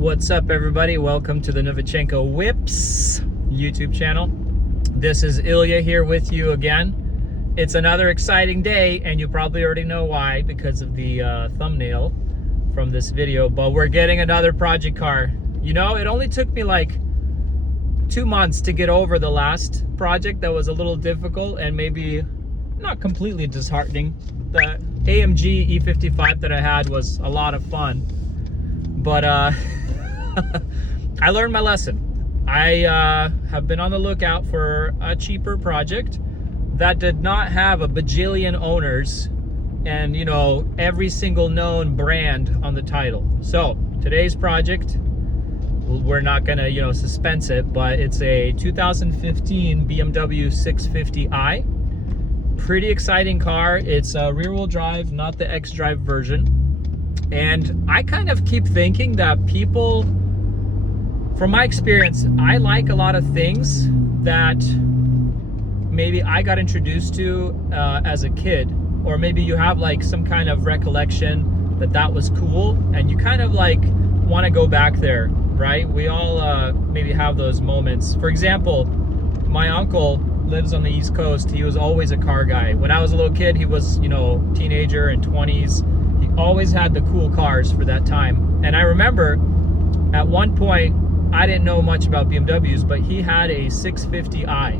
What's up, everybody? Welcome to the Novichenko Whips YouTube channel. This is Ilya here with you again. It's another exciting day, and you probably already know why because of the thumbnail from this video, but we're getting another project car. You know, it only took me like 2 months to get over the last project that was a little difficult and maybe not completely disheartening. The AMG E55 that I had was a lot of fun, but I learned my lesson. I have been on the lookout for a cheaper project that did not have a bajillion owners and, you know, every single known brand on the title. So today's project, we're not gonna, you know, suspense it, but it's a 2015 BMW 650i. Pretty exciting car. It's a rear-wheel drive, not the X-Drive version. And I kind of keep thinking that people, from my experience, I like a lot of things that maybe I got introduced to as a kid, or maybe you have like some kind of recollection that that was cool and you kind of like want to go back there, right? We all maybe have those moments. For example, my uncle lives on the East Coast. He was always a car guy. When I was a little kid, he was, you know, teenager and 20s. He always had the cool cars for that time. And I remember at one point, I didn't know much about BMWs, but he had a 650i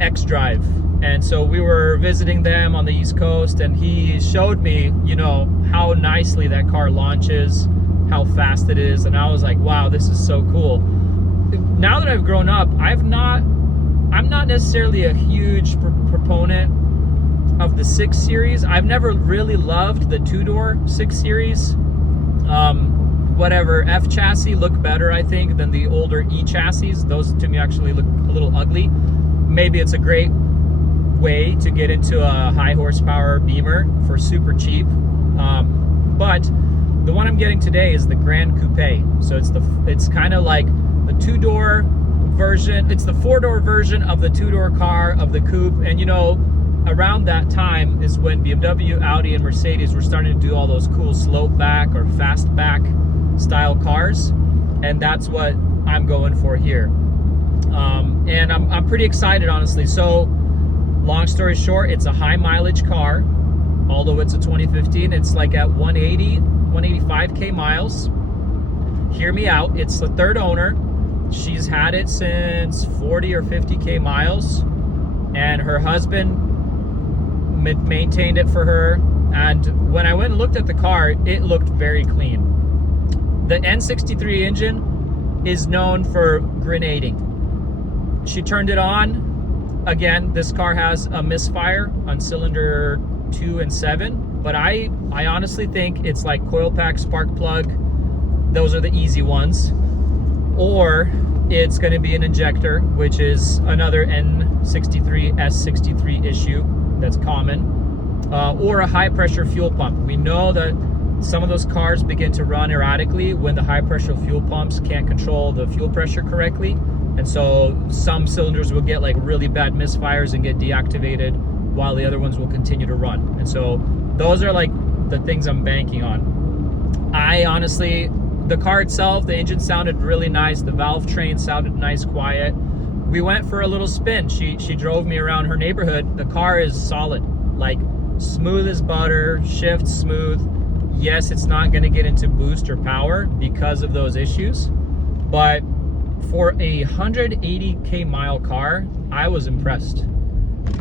X-Drive. And so we were visiting them on the East Coast, and he showed me, you know, how nicely that car launches, how fast it is. And I was like, wow, this is so cool. Now that I've grown up, I'm not necessarily a huge proponent of the 6 Series. I've never really loved the 2-door 6 Series. Whatever, F chassis look better, I think, than the older E chassis. Those to me actually look a little ugly. Maybe it's a great way to get into a high horsepower Beamer for super cheap. But the one I'm getting today is the Gran Coupe. So it's kind of like the 2-door version. It's the 4-door version of the 2-door car of the coupe. And you know, around that time is when BMW, Audi, and Mercedes were starting to do all those cool slope back or fast back style cars, and that's what I'm going for here. And I'm pretty excited, honestly. So long story short, it's a high mileage car. Although it's a 2015, it's like at 185k miles. Hear me out, it's the 3rd owner. She's had it since 40 or 50k miles, and her husband maintained it for her. And when I went and looked at the car, it looked very clean. The N63 engine is known for grenading. She turned it on. Again, this car has a misfire on cylinder 2 and 7, but I honestly think it's like coil pack, spark plug. Those are the easy ones. Or it's going to be an injector, which is another N63, S63 issue that's common, or a high pressure fuel pump. We know that some of those cars begin to run erratically when the high pressure fuel pumps can't control the fuel pressure correctly. And so some cylinders will get like really bad misfires and get deactivated while the other ones will continue to run. And so those are like the things I'm banking on. I honestly, the car itself, the engine sounded really nice. The valve train sounded nice, quiet. We went for a little spin. She drove me around her neighborhood. The car is solid, like smooth as butter, shifts smooth. Yes, it's not going to get into boost or power because of those issues, but for a 180k mile car, I was impressed.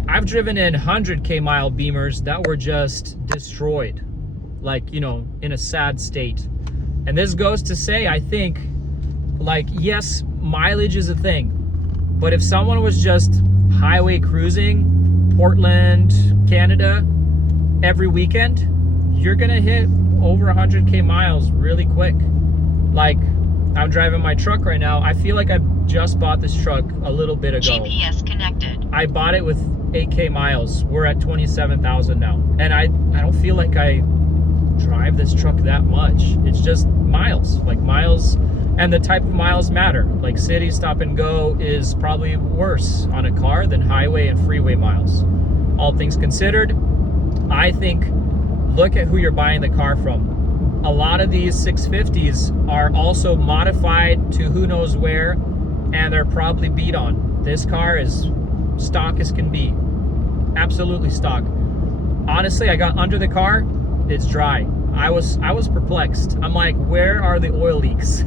I've driven in 100k mile Beamers that were just destroyed, like, you know, in a sad state. And this goes to say, I think, like, yes, mileage is a thing, but if someone was just highway cruising Portland, Canada every weekend, you're gonna hit over 100k miles really quick. Like, I'm driving my truck right now. I feel like I just bought this truck a little bit ago. GPS connected. I bought it with 8k miles. We're at 27,000 now. And I don't feel like I drive this truck that much. It's just miles, like miles, and the type of miles matter. Like city stop and go is probably worse on a car than highway and freeway miles. All things considered, I think, look at who you're buying the car from. a lot of these 650s are also modified to who knows where, and they're probably beat on. This car is stock as can be. Absolutely stock. Honestly, I got under the car, it's dry. I was perplexed. I'm like, where are the oil leaks?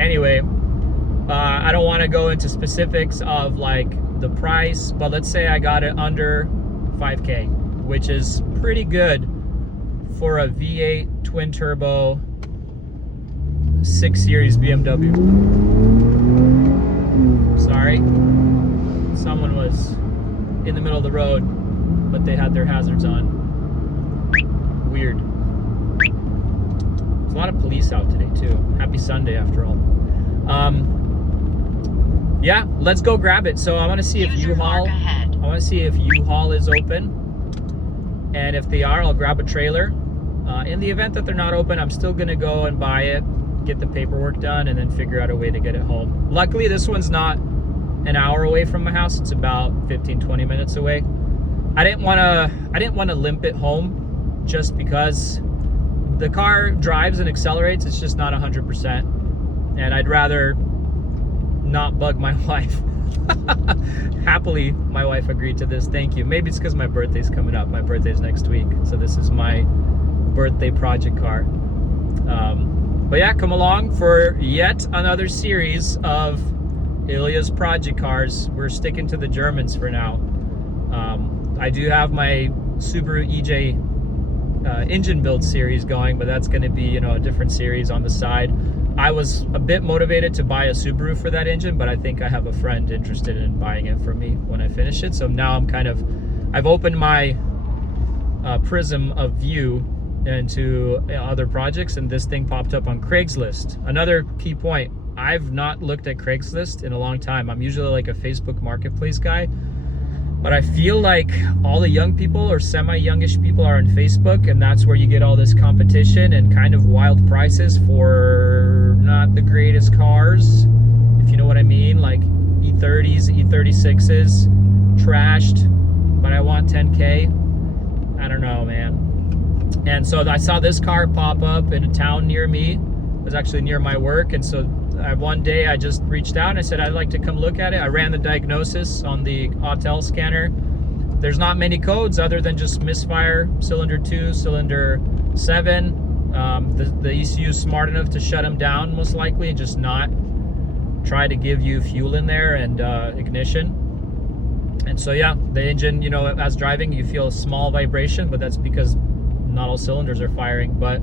Anyway, I don't want to go into specifics of like the price, but let's say I got it under 5K, which is pretty good for a V8 twin turbo 6 Series BMW. Sorry, someone was in the middle of the road, but they had their hazards on. Weird. There's a lot of police out today too. Happy Sunday after all. Yeah, let's go grab it. So I want to see if U-Haul is open, and if they are, I'll grab a trailer. In the event that they're not open, I'm still gonna go and buy it, get the paperwork done, and then figure out a way to get it home. Luckily, this one's not an hour away from my house. It's about 15-20 minutes away. I didn't want to limp it home just because the car drives and accelerates. It's just not 100%, and I'd rather not bug my wife. Happily, my wife agreed to this. Thank you. Maybe it's because my birthday's coming up. My birthday's next week, so this is my birthday project car. But yeah, come along for yet another series of Ilya's project cars. We're sticking to the Germans for now. I do have my Subaru EJ engine build series going, but that's going to be, you know, a different series on the side. I was a bit motivated to buy a Subaru for that engine, but I think I have a friend interested in buying it for me when I finish it. So now I've opened my prism of view into other projects, and this thing popped up on Craigslist. Another key point, I've not looked at Craigslist in a long time. I'm usually like a Facebook marketplace guy, but I feel like all the young people or semi-youngish people are on Facebook, and that's where you get all this competition and kind of wild prices for not the greatest cars, if you know what I mean, like E30s, E36s, trashed, but I want 10K. I don't know, man. And so I saw this car pop up in a town near me. It was actually near my work, and so one day I just reached out and I said I'd like to come look at it. I ran the diagnosis on the Autel scanner. There's not many codes other than just misfire, cylinder 2, cylinder 7. The ECU is smart enough to shut them down most likely and just not try to give you fuel in there and ignition. And so yeah, the engine, you know, as driving you feel a small vibration, but that's because not all cylinders are firing. But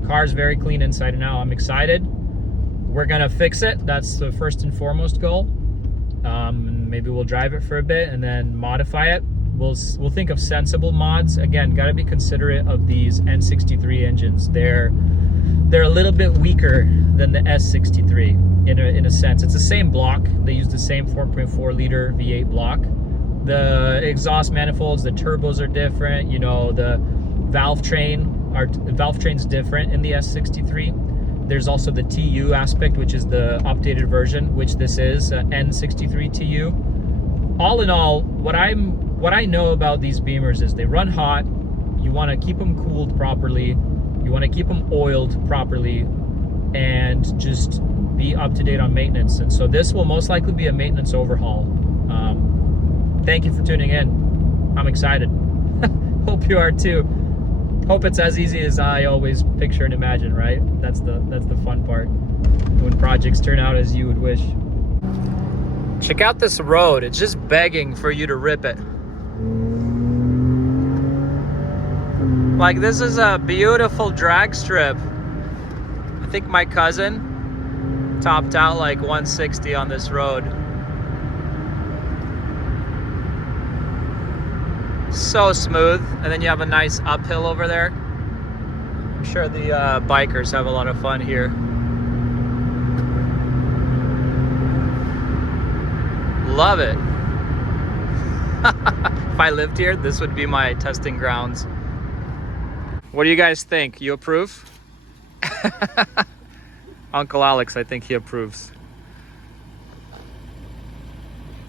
the car is very clean inside and out. I'm excited. We're gonna fix it. That's the first and foremost goal. Maybe we'll drive it for a bit and then modify it. We'll think of sensible mods. Again, got to be considerate of these N63 engines. They're a little bit weaker than the S63 in a sense. It's the same block. They use the same 4.4 liter V8 block. The exhaust manifolds, the turbos are different. You know, the valve train's different in the S63. There's also the TU aspect, which is the updated version, which this is N63 TU. All in all, what I know about these Beamers is they run hot. You want to keep them cooled properly. You want to keep them oiled properly, and just be up to date on maintenance. And so this will most likely be a maintenance overhaul. Thank you for tuning in. I'm excited. Hope you are too. Hope it's as easy as I always picture and imagine, right? That's the fun part, when projects turn out as you would wish. Check out this road. It's just begging for you to rip it. Like, this is a beautiful drag strip. I think my cousin topped out like 160 on this road. So smooth, and then you have a nice uphill over there. I'm sure the bikers have a lot of fun here. Love it. If I lived here, this would be my testing grounds. What do you guys think? You approve? Uncle Alex, I think he approves.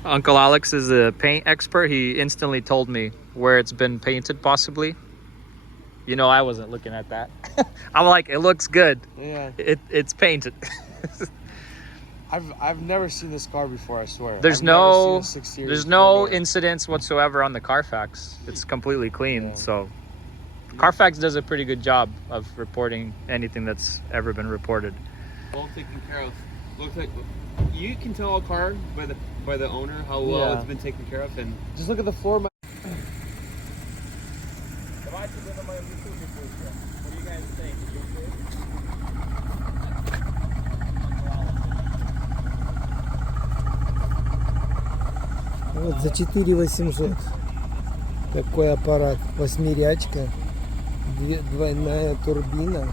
Uncle Alex is a paint expert. He instantly told me where it's been painted, possibly. You know, I wasn't looking at that. I'm like, it looks good. Yeah. It's painted. I've never seen this car before, I swear. There's no incidents whatsoever on the Carfax. It's completely clean. Yeah. So Carfax does a pretty good job of reporting anything that's ever been reported. Well taken care of. Looks like you can tell a car by the owner how well it's been taken care of, and just look at the floor mat. What do you guys think? Вот за 4800 такой аппарат, восьмерячка, двойная турбина.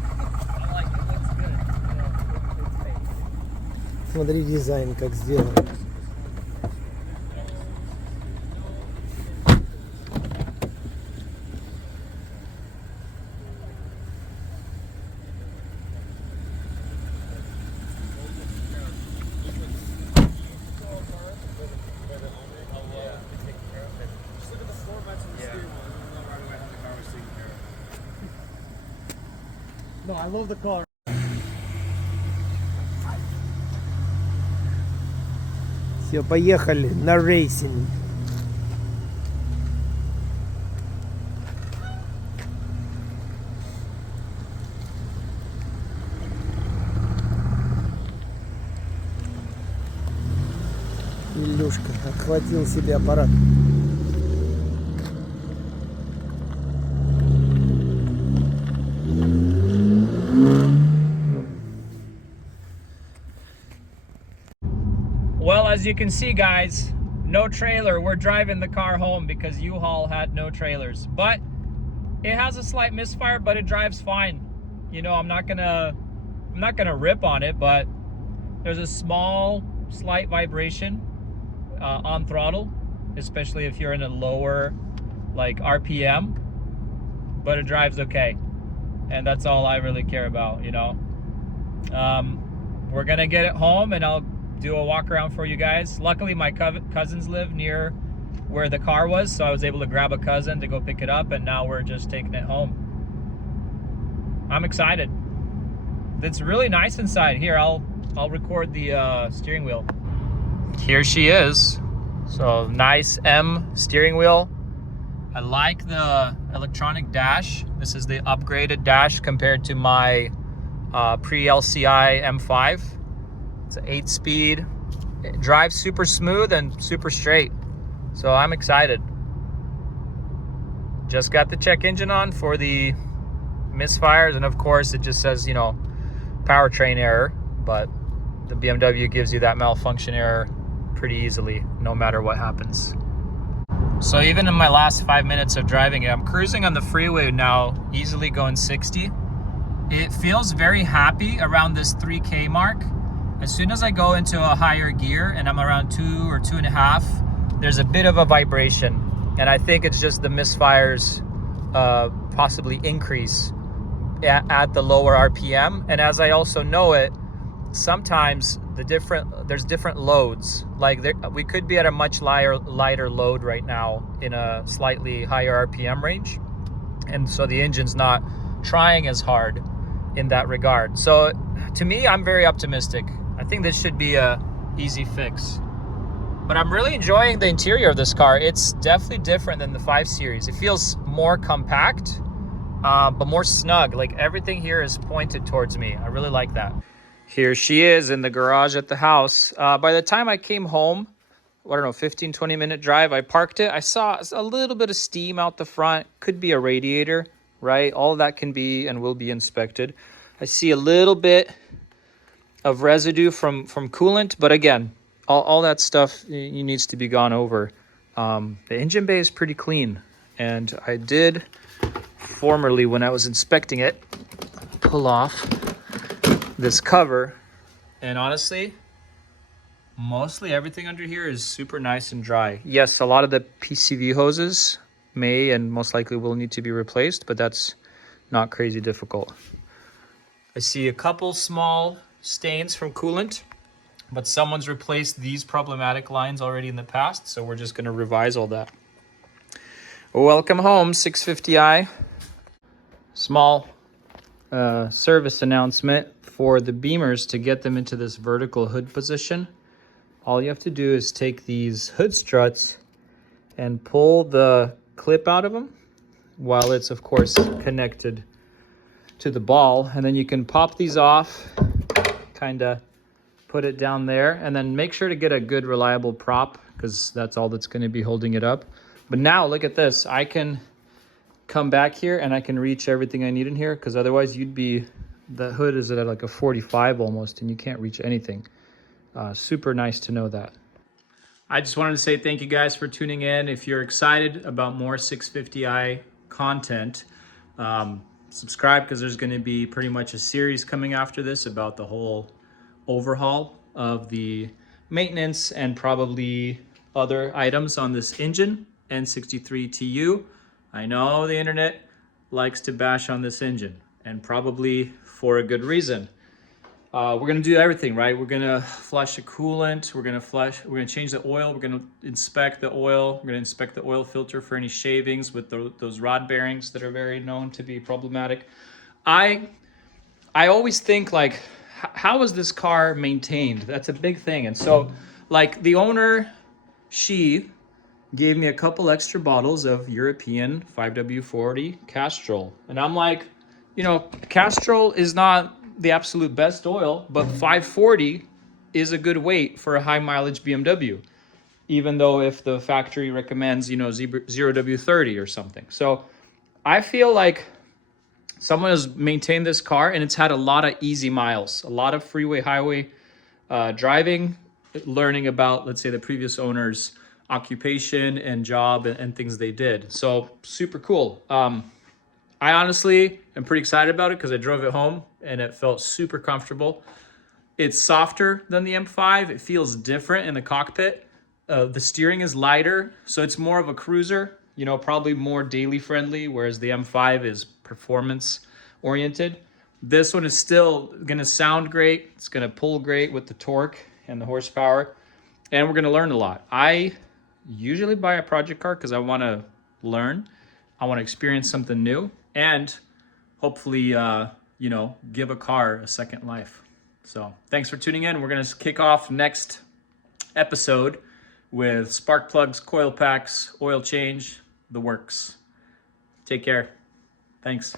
Смотри дизайн как сделан. No, I love the car. Все, поехали на рейсинг. Илюшка отхватил себе аппарат. Well, as you can see, guys, no trailer. We're driving the car home because U-Haul had no trailers. But it has a slight misfire, but it drives fine. You know, I'm not gonna rip on it, but there's a small, slight vibration on throttle, especially if you're in a lower, like, RPM. But it drives okay, and that's all I really care about, you know. We're gonna get it home, and I'll do a walk around for you guys. Luckily, my cousins live near where the car was, so I was able to grab a cousin to go pick it up, and now we're just taking it home. I'm excited. It's really nice inside. Here, I'll record the steering wheel. Here she is. So nice M steering wheel. I like the electronic dash. This is the upgraded dash compared to my pre-LCI M5. It's an 8-speed. It drives super smooth and super straight. So I'm excited. Just got the check engine on for the misfires, and of course it just says, you know, powertrain error, but the BMW gives you that malfunction error pretty easily, no matter what happens. So even in my last 5 minutes of driving it, I'm cruising on the freeway now, easily going 60. It feels very happy around this 3K mark. As soon as I go into a higher gear and I'm around 2 or 2.5, there's a bit of a vibration. And I think it's just the misfires possibly increase at the lower RPM. And as I also know it, sometimes there's different loads. Like we could be at a much lighter load right now in a slightly higher RPM range. And so the engine's not trying as hard in that regard. So to me, I'm very optimistic. I think this should be a easy fix. But I'm really enjoying the interior of this car. It's definitely different than the 5 Series. It feels more compact, but more snug. Like everything here is pointed towards me. I really like that. Here she is in the garage at the house. By the time I came home, I don't know, 15, 20 minute drive, I parked it. I saw a little bit of steam out the front. Could be a radiator, right? All of that can be and will be inspected. I see a little bit of residue from coolant, but again, all that stuff needs to be gone over. The engine bay is pretty clean, and I did formerly, when I was inspecting it, pull off this cover, and honestly, mostly everything under here is super nice and dry. Yes, a lot of the PCV hoses may and most likely will need to be replaced, but that's not crazy difficult. I see a couple small stains from coolant, but someone's replaced these problematic lines already in the past, so we're just going to revise all that. Welcome home, 650i. Small service announcement for the Beamers to get them into this vertical hood position. All you have to do is take these hood struts and pull the clip out of them while it's of course connected to the ball, and then you can pop these off, kind of put it down there, and then make sure to get a good reliable prop because that's all that's going to be holding it up. But now look at this, I can come back here and I can reach everything I need in here, because otherwise the hood is at like a 45 almost and you can't reach anything. Super nice to know that. I just wanted to say thank you guys for tuning in. If you're excited about more 650i content, subscribe, because there's going to be pretty much a series coming after this about the whole overhaul of the maintenance and probably other items on this engine, N63TU. I know the internet likes to bash on this engine, and probably for a good reason. We're gonna do everything, right? We're gonna flush the coolant, we're gonna change the oil, we're gonna inspect the oil, we're gonna inspect the oil filter for any shavings with those rod bearings that are very known to be problematic. I always think, like, how is this car maintained? That's a big thing. And so, like, the owner, she gave me a couple extra bottles of European 5W40 Castrol. And I'm like, you know, Castrol is not the absolute best oil, but 540 is a good weight for a high mileage BMW, even though if the factory recommends, you know, 0W30 or something. So I feel like someone has maintained this car and it's had a lot of easy miles, a lot of freeway, highway driving, learning about, let's say, the previous owner's occupation and job and things they did. So super cool. I honestly am pretty excited about it because I drove it home and it felt super comfortable. It's softer than the M5. It feels different in the cockpit. The steering is lighter, so it's more of a cruiser, you know, probably more daily friendly, whereas the M5 is performance oriented. This one is still gonna sound great. It's gonna pull great with the torque and the horsepower, and we're gonna learn a lot. I usually buy a project car because I wanna learn. I wanna experience something new, and hopefully, you know, give a car a second life. So thanks for tuning in. We're gonna kick off next episode with spark plugs, coil packs, oil change, the works. Take care. Thanks.